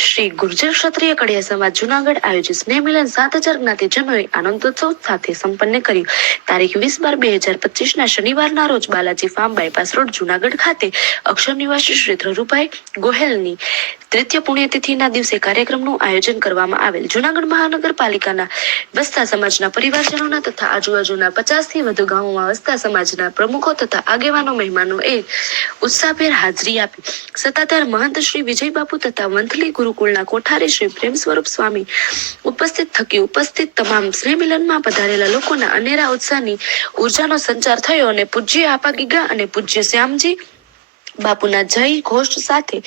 શ્રી ગુર્જર ક્ષત્રિય કડિયા સમાજ જુનાગઢ આયોજિત સ્નેહ મિલન 7,000 જ્ઞાતિજનોએ આનંદોત્સવ સાથે સંપન્ન કર્યું. તારીખ 20/12/2025 શનિવારના રોજ Balaji farm bypass road Junagadh ખાતે અક્ષર નિવાસી શ્રી ધરુભાઈ ગોહેલની તૃતીય પુણ્યતિથિના દિવસે કાર્યક્રમનું આયોજન કરવામાં આવેલ. જુનાગઢ મહાનગરપાલિકાના વસતા સમાજના પરિવારજનોના તથા આજુબાજુના 50થી વધુ ગામોમાં વસતા સમાજના પ્રમુખો તથા આગેવાનો મહેમાનોએ ઉત્સાહભેર હાજરી આપી. સત્તાધાર મહંત શ્રી વિજયબાપુ તથા વંથલી ગુરુકુળના કોઠારી શ્રી પ્રેમ સ્વરૂપ સ્વામી ઉપસ્થિત તમામ સ્નેહ મિલનમાં પધારેલા લોકોના અનેરા ઉત્સાહની ઉર્જાનો સંચાર થયો અને પૂજ્ય આપા ગીગા અને પૂજ્ય શ્યામજી બાપુના જય ઘોષ સાથે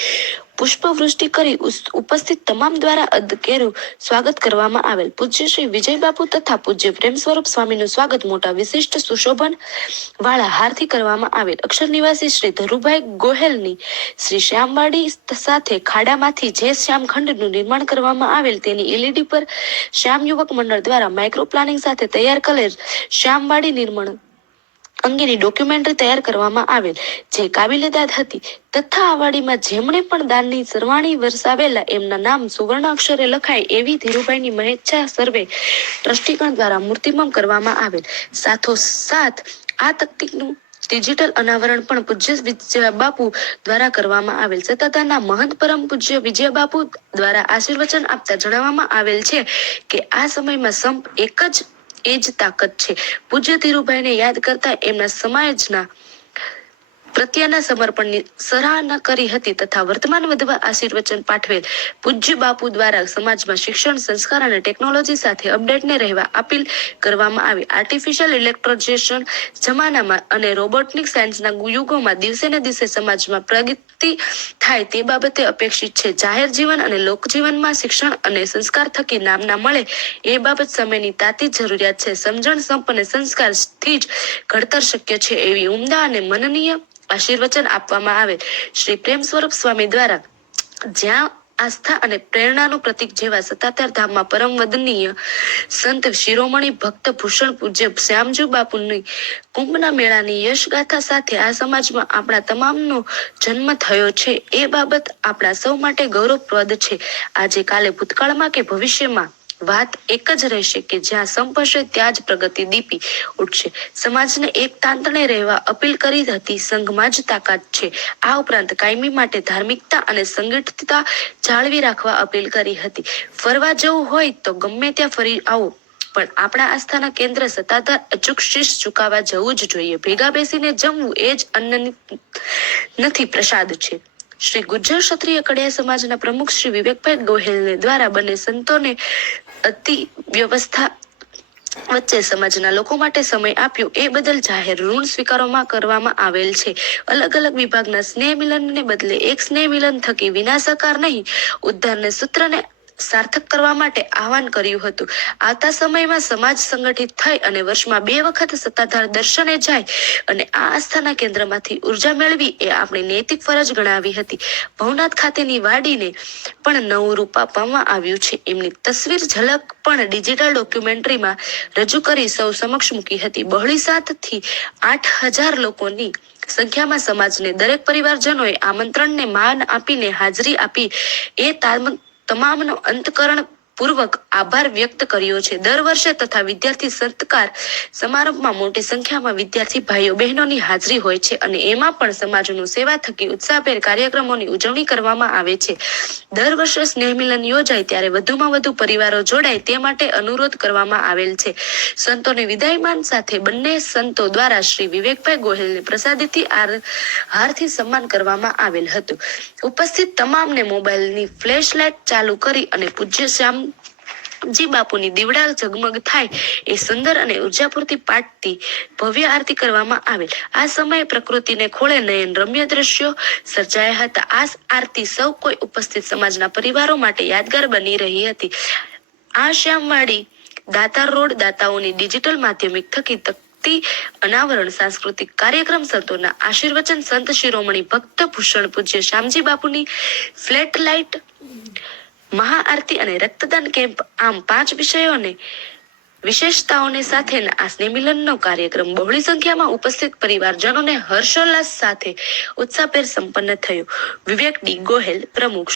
પુષ્પવૃષ્ટિ કરી ઉપસ્થિત તમામ દ્વારા અદકેરું સ્વાગત કરવામાં આવેલ. પૂજ્ય શ્રી વિજય બાપુ તથા પૂજ્ય પ્રેમ સ્વરૂપ સ્વામીનું સ્વાગત મોટા વિશિષ્ટ સુશોભન વાળા હારથી કરવામાં આવેલ. અક્ષર નિવાસી શ્રી ધરુભાઈ ગોહેલની શ્રી શ્યામવાડી સાથે ખાડામાંથી જે શ્યામખંડનું નિર્માણ કરવામાં આવેલ તેની એલઈડી પર શ્યામ યુવક મંડળ દ્વારા માઇક્રો પ્લાનિંગ સાથે તૈયાર કરેલ શ્યામવાડી નિર્માણ અંગેની ડોક્યુમેન્ટરી તૈયાર કરવામાં આવેલ, જે કાબિલેદાદ હતી તથા આ વાડીમાં જેમણે પણ દાનની સરવાણી વરસાવેલા એમના નામ સુવર્ણ અક્ષરે લખાય એવી ધીરુભાઈની મહેચ્છા સર્વે ટ્રસ્ટીગણ દ્વારા મૂર્તિમમ કરવામાં આવેલ. સાથોસાથ આ તકતીનું ડિજિટલ અનાવરણ પણ પૂજ્ય વિજયબાપુ દ્વારા કરવામાં આવેલ. સત્તાધારના મહંત પરમ પૂજ્ય વિજયબાપુ દ્વારા આશીર્વચન આપતા જણાવવામાં આવેલ છે કે આ સમયમાં સંપ એ જ તાકાત છે. પૂજ્ય ધીરુભાઈને યાદ કરતા એમના સમાજના પ્રત્યેના સમર્પણની સરાહના કરી હતી તથા વર્તમાન વધવા આશીર્વચન પાઠવેલ. પૂજ્ય બાપુ દ્વારા સમાજમાં શિક્ષણ, સંસ્કાર અને ટેકનોલોજી સાથે અપડેટને રહેવા અપીલ કરવામાં આવી. આર્ટિફિશિયલ ઇન્ટેલિજન્સ જમાનામાં અને રોબોટિક સાયન્સના યુગોમાં દિવસે ને દિવસે સમાજમાં પ્રગતિ થાય તે બાબતે અપેક્ષિત છે. જાહેર જીવન અને લોકજીવનમાં શિક્ષણ અને સંસ્કાર થકી નામના મળે એ બાબત સમયની તાતી જરૂરિયાત છે. સમજણ, સંપ અને સંસ્કારથી જ ઘડતર શક્ય છે એવી ઉમદા અને મનનીય આશીર્વચન આપવામાં આવે. શ્રી પ્રેમ સ્વરૂપ સ્વામી દ્વારા જ્યાં આસ્થા અને પ્રેરણાનું પ્રતીક જેવા સત્તાધાર ધામમાં પરમ વંદનીય સંત શિરોમણી ભક્ત ભૂષણ પૂજ્ય શ્યામજી બાપુની કુંભના મેળાની યશગાથા સાથે આ સમાજમાં આપણા તમામનો જન્મ થયો છે એ બાબત આપણા સૌ માટે ગૌરવપ્રદ છે. આજે કાલે ભૂતકાળમાં કે ભવિષ્યમાં વાત એક જ રહેશે કે જ્યાં સંપ હશે ત્યાં જ પ્રગતિ દીપી ઉઠશે. સમાજને એક તાંતણે રહેવા અપીલ કરી હતી. સંઘમાં જ તાકાત છે. આ ઉપરાંત કાયમી માટે ધાર્મિકતા અને સંગઠિતતા જાળવી રાખવા અપીલ કરી હતી. ફરવા જવું હોય તો ગમે ત્યાં ફરી આવો, પણ આપણા આસ્થાના કેન્દ્ર સત્તાધાર અચૂક શીશ ઝુકાવવા જવું જ જોઈએ. ભેગા બેસીને જમવું એ જ અન્ન નથી, પ્રસાદ છે. શ્રી ગુર્જર ક્ષત્રિય કડિયા સમાજના પ્રમુખ શ્રી વિવેકભાઈ ગોહેલને દ્વારા બંને સંતોને અતિ વ્યવસ્થા વચ્ચે સમાજના લોકો માટે સમય આપ્યો એ બદલ જાહેર ઋણ સ્વીકારોમાં કરવામાં આવેલ છે. અલગ અલગ વિભાગના સ્નેહ મિલનને બદલે એક સ્નેહ મિલન થકી વિનાશકાર નહીં, ઉદ્ધારને સૂત્રને સાર્થક કરવા માટે આહવાન કર્યું હતું. આવતા સમયમાં સમાજ સંગઠિત થઈ અને વર્ષમાં 2 વખત સત્તાધાર દર્શને જાય અને આ આસ્થાના કેન્દ્રમાંથી ઉર્જા મેળવી એ આપણી નૈતિક ફરજ ગણાવી હતી. ભવનાથ ખાતેની વાડીને પણ નવું રૂપ આપવામાં આવ્યું છે. એમની તસવીર ઝલક પણ ડિજિટલ ડોક્યુમેન્ટરીમાં રજૂ કરી સૌ સમક્ષ મૂકી હતી. બહોળી 7 થી 8,000 લોકોની સંખ્યામાં સમાજને દરેક પરિવારજનોએ આમંત્રણને માન આપીને હાજરી આપી એ તમામનો અંતકરણ પૂર્વક આભાર વ્યક્ત કર્યો છે. દર વર્ષે તથા વિદ્યાર્થી સત્કાર સમારંભમાં મોટી સંખ્યામાં વિદ્યાર્થી ભાઈઓ બહેનોની હાજરી હોય છે અને એમાં પણ સમાજનું સેવા થકી ઉત્સાહભેર કાર્યક્રમોની ઉજવણી કરવામાં આવે છે. દર વર્ષે સ્નેહ મિલન યોજાય ત્યારે વધુમાં વધુ પરિવારો જોડાય તે માટે અનુરોધ કરવામાં આવેલ છે. સંતોને વિદાયમાન સાથે બંને સંતો દ્વારા શ્રી વિવેકભાઈ ગોહેલને પ્રસાદીથી હારથી સન્માન કરવામાં આવેલ હતું. ઉપસ્થિત તમામને મોબાઈલની ફ્લેશ લાઇટ ચાલુ કરી અને પૂજ્ય શ્યામજી બાપુની દીવડા ઝગમગ થાય એ સુંદર અને ઉર્જાપૂર્તિ પાઠથી ભવ્ય આરતી કરવામાં આવેલ. આ સમયે પ્રકૃતિને ખોળે નયન રમ્ય દ્રશ્યો સર્જાયા હતા. આ આરતી સૌ કોઈ ઉપસ્થિત સમાજના પરિવારો માટે યાદગાર બની રહી હતી. આ શ્યામવાડી દાતાર રોડ દાતાઓની ડિજિટલ માધ્યમિક થકી અનાવરણ સાંસ્કૃતિક કાર્યક્રમ સંતોના આશીર્વચન સંત શિરોમણી ભક્ત ભૂષણ પૂજ્ય શ્યામજી બાપુની ફ્લેટ લાઇટ મહાઆરતી અને રક્તદાન કેમ્પ આમ 5 વિષયોને વિશેષતાઓને સાથેના આ સ્નેહ મિલનનો કાર્યક્રમ બહોળી સંખ્યામાં ઉપસ્થિત પરિવારજનોને હર્ષોલ્લાસ સાથે ઉત્સાહભેર સંપન્ન થયો. વિવેક ડી ગોહેલ પ્રમુખ.